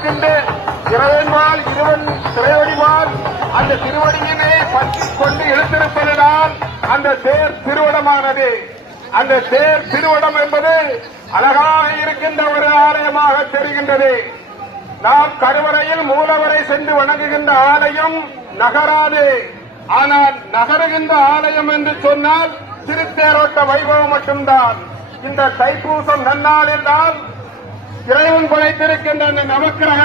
இருக்கின்ற இறைவன்பால் இறைவன் திரைவடிவால் அந்த திருவடியினை பற்றிக் கொண்டு எழுத்திருப்பதுதான் அந்த தேர் திருவடமானது. அந்த தேர் திருவடம் என்பது அழகாக இருக்கின்ற ஒரு ஆலயமாக தெரிகின்றது. நாம் கருவறையில் மூலவரை சென்று வணங்குகின்ற ஆலயம் நகராது. ஆனால் நகருகின்ற ஆலயம் என்று சொன்னால் திருத்தேரோட்ட வைபவம் மட்டும்தான். இந்த தைப்பூசம் நன்னாளில் தான் இறைவன் படைத்திருக்கின்ற அந்த நவக்கிரக